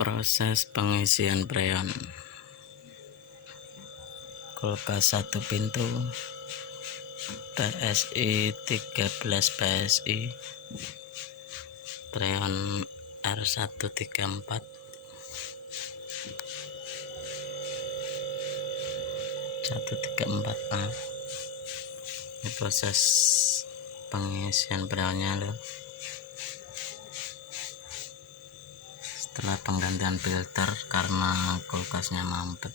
Proses pengisian freon kulkas 1 pintu PSI 13 PSI freon R134 134A. Ini proses pengisian freonnya loh. Setelah penggantian filter karena kulkasnya mampet.